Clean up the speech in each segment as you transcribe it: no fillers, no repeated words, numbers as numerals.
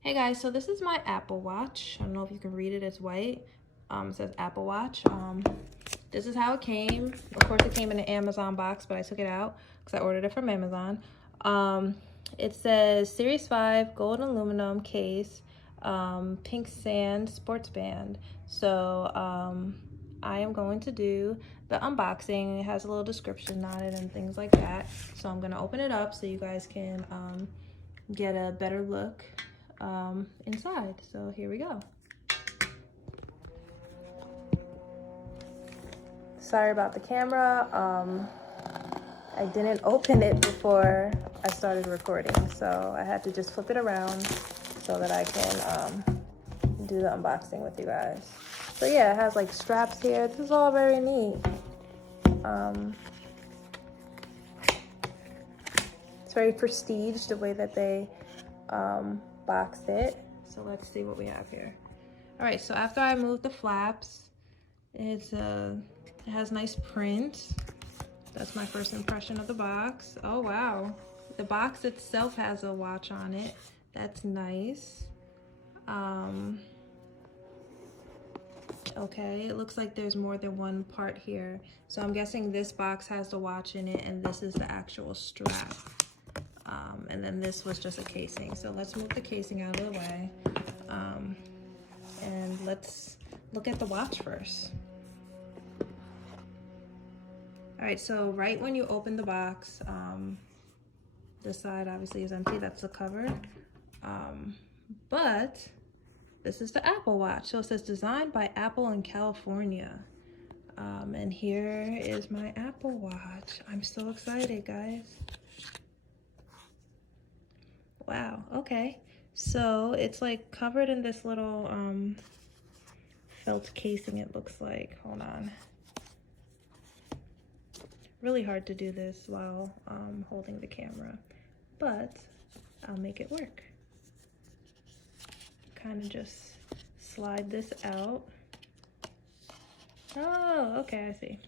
Hey guys, so this is my Apple Watch. I don't know if you can read it, it's white. It says Apple Watch. This is how it came. Of course it came in an Amazon box, but I took it out because I ordered it from Amazon. It says Series 5 gold aluminum case, pink sand sports band. So I am going to do the unboxing. It has a little description on it and things like that. So I'm gonna open it up so you guys can get a better look inside. So here we go. Sorry about the camera. I didn't open it before I started recording, so I had to just flip it around so that I can do the unboxing with you guys. So yeah, it has like straps here. This is all very neat. It's very prestige the way that they boxed it. So let's see what we have here. All right, so after I moved the flaps, it has nice print. That's my first impression of the box. Oh wow, the box itself has a watch on it. That's nice. Okay, it looks like there's more than one part here. So I'm guessing this box has the watch in it and this is the actual strap. And then this was just a casing. So let's move the casing out of the way. And let's look at the watch first. All right, so right when you open the box, this side obviously is empty, that's the cover. But this is the Apple Watch. So it says designed by Apple in California. And here is my Apple Watch. I'm so excited, guys. Wow, okay. So it's like covered in this little felt casing, it looks like. Hold on. Really hard to do this while holding the camera, but I'll make it work. Kind of just slide this out. Oh, okay, I see.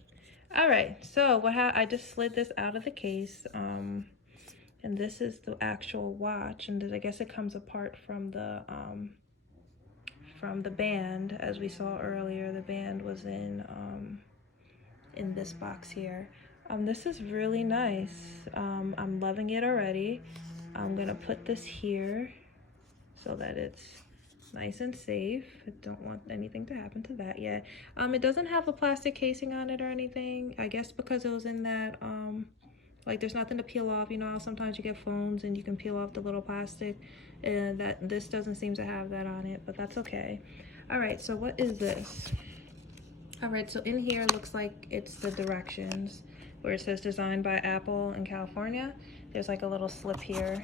All right, so I just slid this out of the case, and this is the actual watch, and I guess it comes apart from the band. As we saw earlier, the band was in this box here. This is really nice. I'm loving it already. I'm gonna put this here so that it's nice and safe. I don't want anything to happen to that yet. It doesn't have a plastic casing on it or anything. I guess because it was in that, like there's nothing to peel off. You know how sometimes you get phones and you can peel off the little plastic, and this doesn't seem to have that on it, but that's okay. All right, so what is this? All right, so in here it looks like it's the directions where it says designed by Apple in California. There's like a little slip here.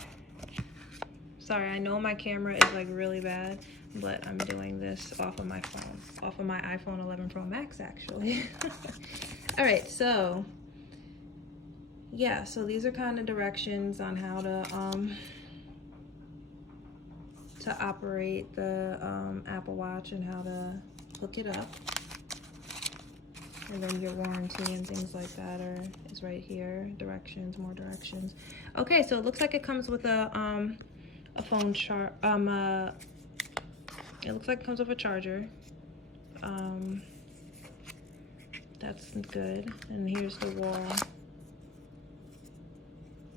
Sorry, I know my camera is like really bad, but I'm doing this off of my phone, off of my iPhone 11 Pro Max actually. All right, so yeah, so these are kind of directions on how to operate the Apple Watch and how to hook it up. And then your warranty and things like that is right here. Directions, more directions. Okay, so it looks like it comes with a phone charge. It looks like it comes with a charger. That's good. And here's the wall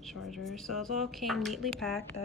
charger. So it's all came neatly packed.